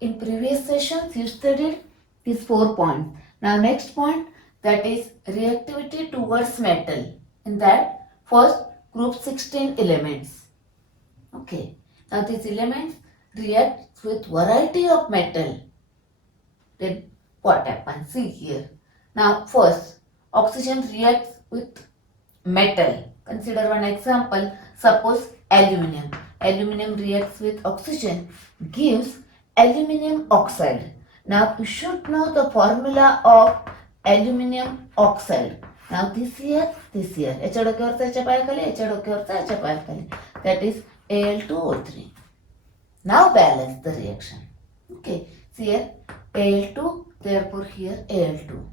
in previous sessions you studied these 4 points. Now next point, that is reactivity towards metal. In that, first group 16 elements. Okay. Now these elements react with variety of metal. Then what happens? See here. Now first, oxygen reacts with metal. Consider one example. Suppose aluminum. Aluminum reacts with oxygen, gives aluminum oxide. Now you should know the formula of aluminum oxide. Now this here. That is Al2O3. Now balance the reaction. Okay. See here Al2, therefore here Al2.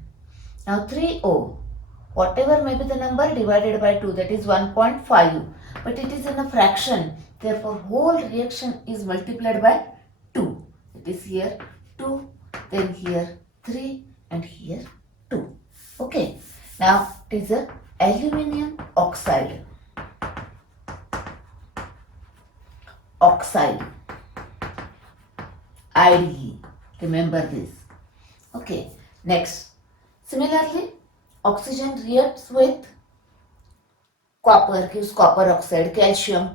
Now 3O. Whatever may be the number divided by 2, that is 1.5, but it is in a fraction, therefore whole reaction is multiplied by 2. It is here 2, then here 3 and here 2. Okay, now it is a aluminium oxide. IDE, remember this. Okay, next, similarly oxygen reacts with copper, gives copper oxide, calcium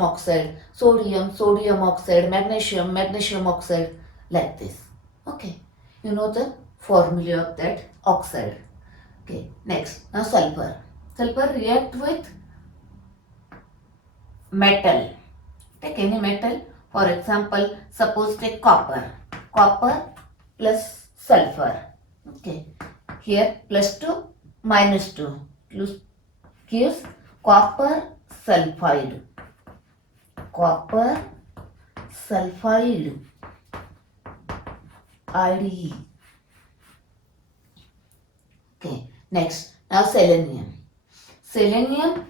oxide, sodium oxide, magnesium oxide, like this. Okay, you know the formula of that oxide. Okay, next, now sulfur. Sulfur react with metal. Take any metal, for example, suppose take copper plus sulfur. Okay, here plus 2 minus 2 gives copper sulfide. IDE. Okay, next, now selenium. Selenium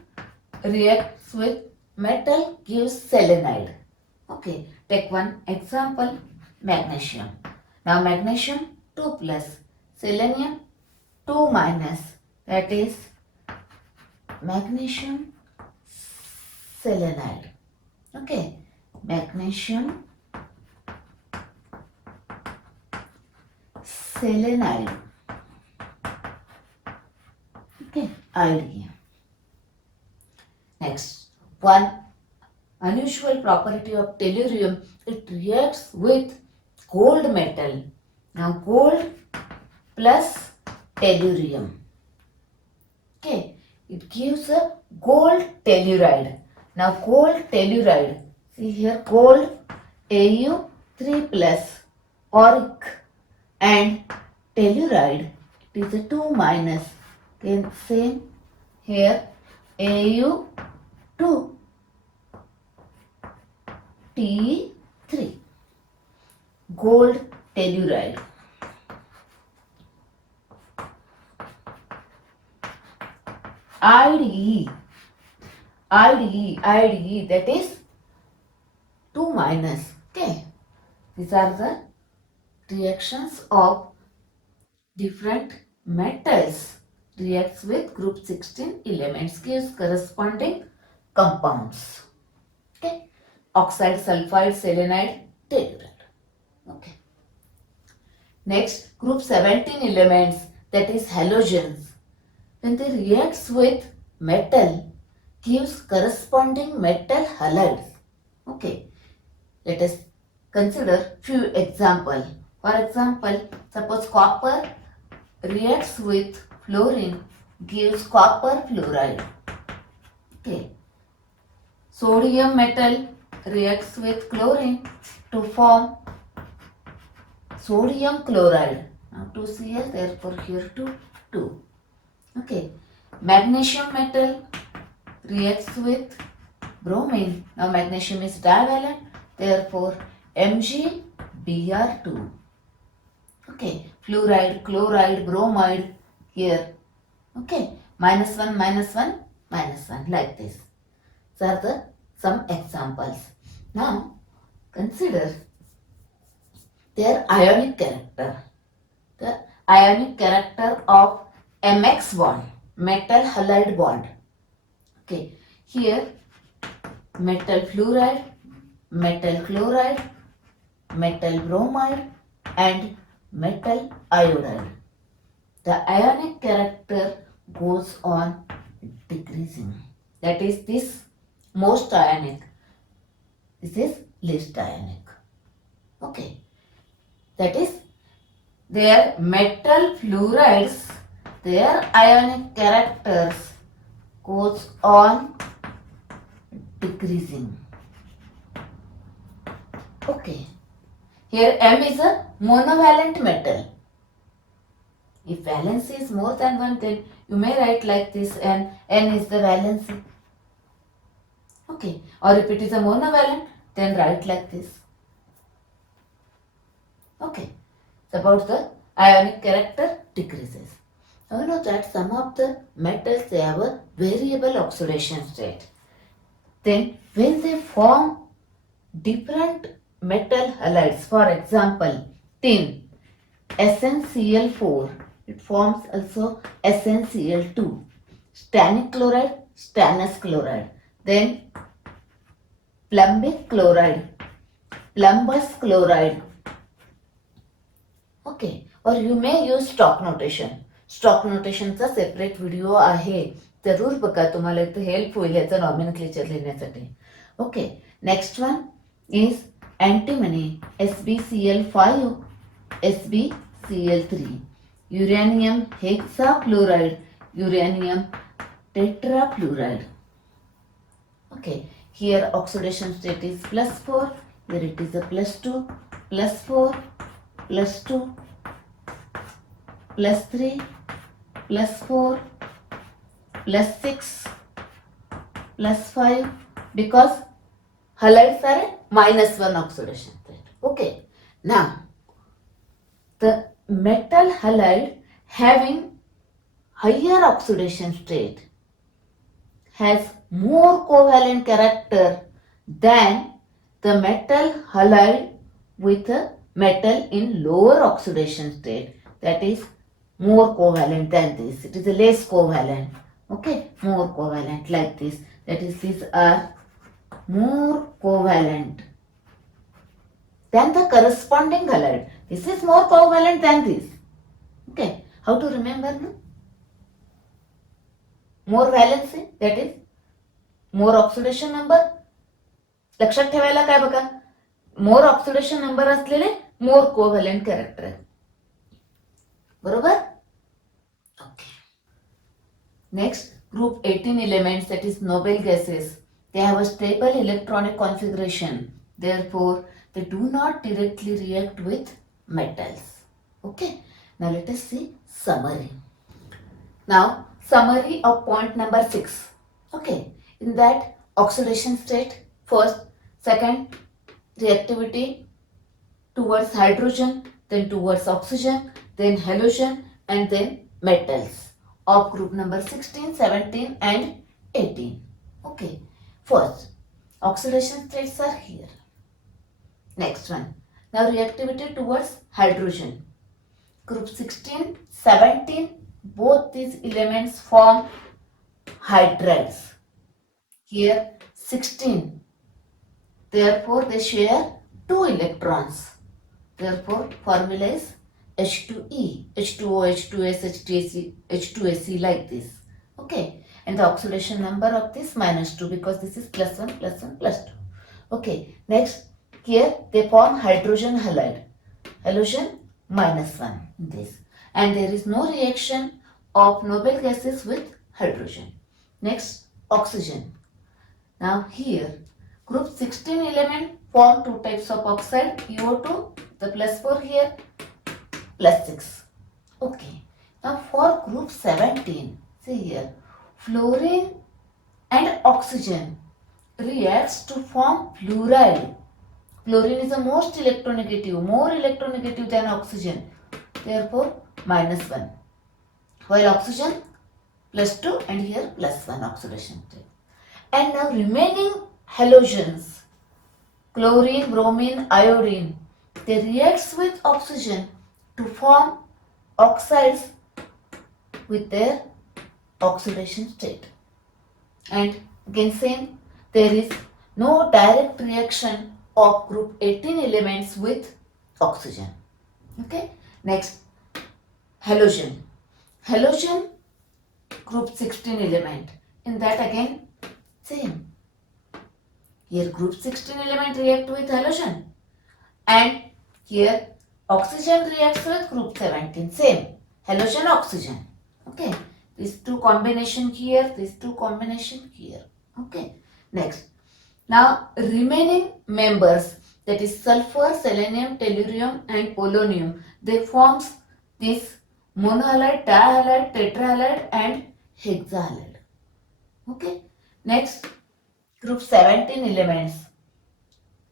reacts with metal, gives selenide. Okay, take one example, magnesium. Now magnesium 2 plus, selenium 2 minus, that is magnesium selenide. Okay, magnesium selenide. Okay, IDE. Next, one unusual property of tellurium, it reacts with gold metal. Now gold plus tellurium. Okay, it gives a gold telluride. Now gold telluride, see here gold Au 3 plus auric and telluride, it is a 2 minus. Then same here Au 2 T3, gold telluride. IDE, that is 2 minus. Okay, these are the reactions of different metals, reacts with group 16 elements, gives corresponding compounds. Okay, oxide, sulfide, selenide, telluride. Okay, next group 17 elements, that is halogens. When they reacts with metal, gives corresponding metal halides. Okay, let us consider few examples. For example, suppose copper reacts with fluorine, gives copper fluoride. Okay, sodium metal reacts with chlorine to form sodium chloride. Now 2Cl, therefore here 2. Okay, magnesium metal reacts with bromine. Now magnesium is divalent, therefore MgBr2. Okay, fluoride, chloride, bromide here. Okay, -1, -1, -1, like this. These are the some examples. Now consider their ionic character. The ionic character of MX bond, metal halide bond. Okay, here metal fluoride, metal chloride, metal bromide and metal iodide. The ionic character goes on decreasing. That is this most ionic. This is least ionic. Okay. That is their metal fluorides, their ionic characters goes on decreasing. Okay. Here M is a monovalent metal. If valency is more than 1, then you may write like this, and N is the valency. Okay. Or if it is a monovalent, then write like this. Okay. It's about the ionic character decreases. Now you know that some of the metals, they have a variable oxidation state. Then when they form different metal halides, for example tin, SnCl4, it forms also SnCl2, stannic chloride, stannous chloride, then plumbic chloride, plumbous chloride. Okay, or you may use stock notation. Stock नोटेशनचा separate video आहे, जरूर बघा, तुम्हाला इथे help होईल याचं nomenclature लिहिण्यासाठी. Okay, next one is antimony SbCl5, SbCl3, uranium hexafluoride, uranium tetrafluoride. Okay, here oxidation state is +4, here it is a +2, +4, +2, +3, +4, +6, +5, because halides are -1 oxidation state. Okay, now the metal halide having higher oxidation state has more covalent character than the metal halide with a metal in lower oxidation state. That is more covalent than this. It is a less covalent. Okay, more covalent like this. That is, these are more covalent than the corresponding halide. This is more covalent than this. Okay, how to remember now? More valency, that is more oxidation number. लक्षात ठेवायला काय बघा, मोर oxidation number असलेले मोर covalent character आहे, बरोबर. Okay, next group 18 elements, that is noble gases, they have a stable electronic configuration, therefore they do not directly react with metals. Okay, now let us see summary. Now summary of point number 6. Okay, in that oxidation state, first, second, reactivity towards hydrogen, then towards oxygen, then halogen, and then metals of group number 16, 17 and 18. Okay, first oxidation states are here. Next one, now reactivity towards hydrogen. Group 16, 17, both these elements form hydrides. Here 16, therefore they share 2 electrons. Therefore formula is H2E, H2O, H2S, H2AC like this. Okay, and the oxidation number of this -2, because this is +1, +1, +2. Okay, next here they form hydrogen halide, halogen -1 in this, and there is no reaction of noble gases with hydrogen. Next, oxygen. Now here group 16 element form 2 types of oxide, PO2, the +4 here, +6. Okay, now for group 17, see here, fluorine and oxygen reacts to form fluoride. Fluorine is the most electronegative, more electronegative than oxygen, therefore -1, while oxygen +2 and here +1 oxidation state. And now remaining halogens, chlorine, bromine, iodine, they reacts with oxygen to form oxides with their oxidation state. And again same, there is no direct reaction of group 18 elements with oxygen. Okay. Next, halogen. Halogen group 16 element. In that again same. Here group 16 element react with halogen and here oxygen reacts with group 17. Same. Halogen oxygen. Okay. These two combination here, these two combination here. Okay. Next. Now remaining members, that is sulfur, selenium, tellurium and polonium, they forms this monohalide, dihalide, tetrahalide and hexahalide. Okay. Next, group 17 elements,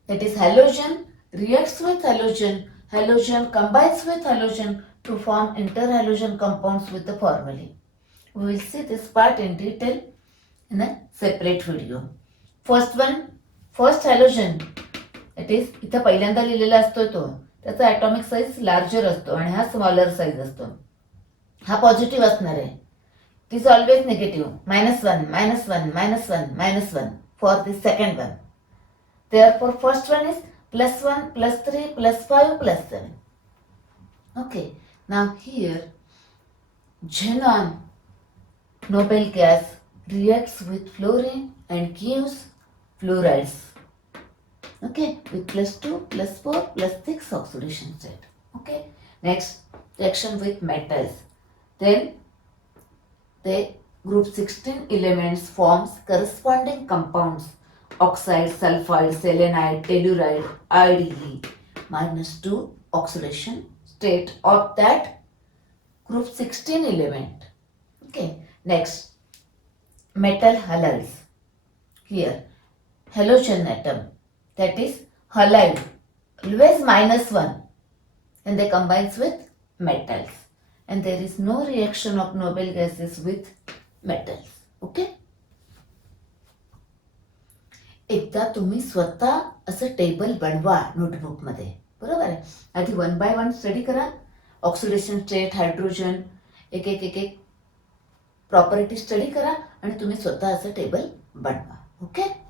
that is halogen reacts with halogen, halogen combines with halogen to form interhalogen compounds with the formulae. We will see this part in detail in a separate video. First halogen, that is इथं पहिल्यांदा लिहिलेला असतो तो, त्याचा atomic size larger असतो आणि हा smaller size असतो. हा पॉझिटिव्ह असणार आहे. It is always negative. -1 -1 -1 -1 for the second one. Therefore first one is +1 +3 +5 +7. Okay. Now here xenon noble gas reacts with fluorine and gives fluorides. Okay, with +2 +4 +6 oxidation state. Okay. Next, reaction with metals. Then the group 16 elements forms corresponding compounds: oxide, sulfide, selenide, telluride, IDE -2 oxidation state of that group 16 element. Okay. Next, metal halides. Here halogen atom, that is halide, always -1 and they combines with metals and there is no reaction of noble gases with metals. Okay. एकदा तुम्ही स्वतः असं table बनवा नोटबुकमध्ये, बरोबर आहे. आधी 1 by 1 study करा. Oxidation state, hydrogen, एक एक एक एक प्रॉपर्टी स्टडी करा आणि तुम्ही स्वतः असं टेबल बनवा. ओके.